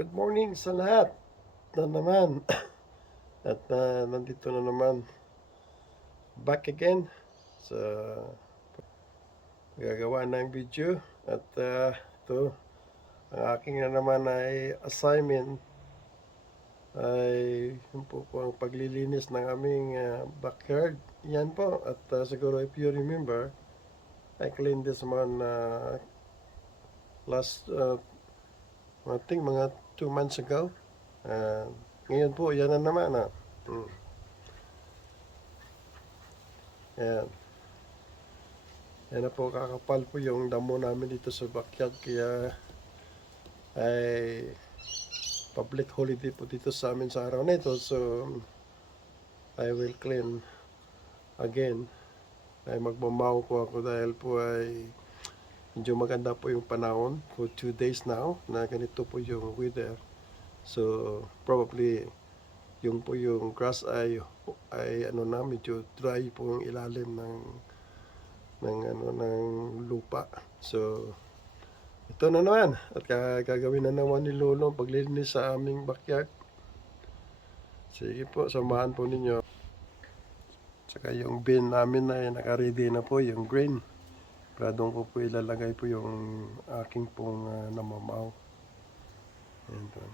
Good morning sa lahat na naman. At nandito na naman back again sa gagawa ng video. At ito, ang aking na naman ay assignment ay yun po ang paglilinis ng aming backyard. Yan po. At siguro if you remember, I cleaned this one last I think mga 2 months ago. Ngayon po, yan na naman. Yan. Yan na po, kakapal po yung damo namin dito sa backyard. Kaya ay public holiday po dito sa amin sa araw na ito. So, I will clean again. Ay magmamaw po ako dahil po ay medyo maganda po yung panahon for 2 days now na ganito po yung weather. So probably yung po yung grass ay ano na medyo dry po yung ilalim ng lupa. So ito na naman at gagawin na naman ni Lolo paglilinis sa aming backyard. Sige po, samahan po ninyo. Saka yung bin namin ay naka-ready na po yung green. Doon ko po ilalagay po yung aking pong namamaw. Ayan po.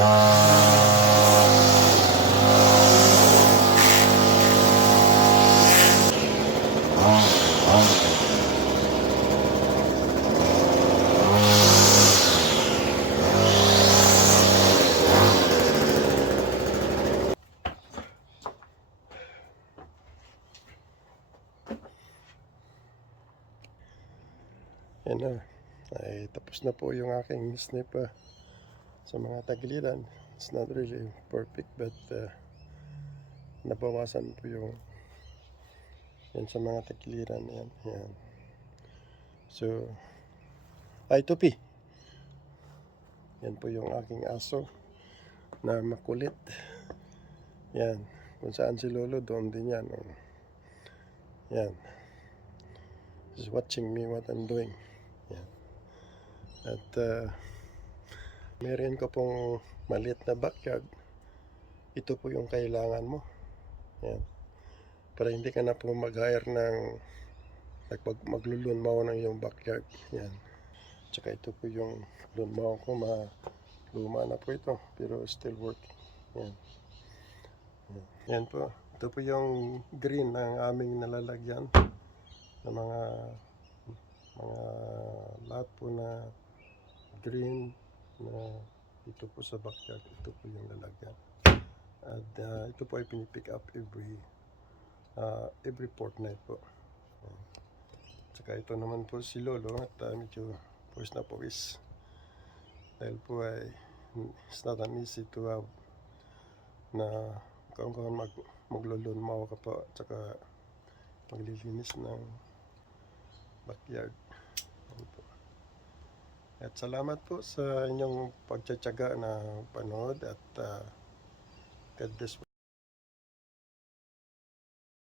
Yan na. Ay, tapos na po yung aking snip sa mga tagiliran. It's not really perfect but nabawasan po yung yan sa mga tagiliran. Yan, yan. So, ay tupi. Yan po yung aking aso na makulit. Yan. Kung saan si Lolo, doon din yan. Oh. Yan. He's watching me what I'm doing. Yan. At meron ko pong maliit na backyard. Ito po yung kailangan mo. Yan. Para hindi ka na po mag-hire ng maglulunmaw ng iyong backyard. Yan. Tsaka ito po yung lunmaw ko. Luma na po ito. Pero still working. Yan. Yan. Yan po. Ito po yung green ng aming nalalagyan. Ng mga lahat po na green na ito po sa backyard. Ito po yung lalagyan. At ito po ay pinipick up every fortnight po. Tsaka ito naman po si Lolo at medyo pawis na pawis. Dahil po ay it's not an easy to have na kung maglulunmaw ka po at saka maglilinis ng backyard. At salamat po sa inyong pagtsatsaga na panood at God bless po.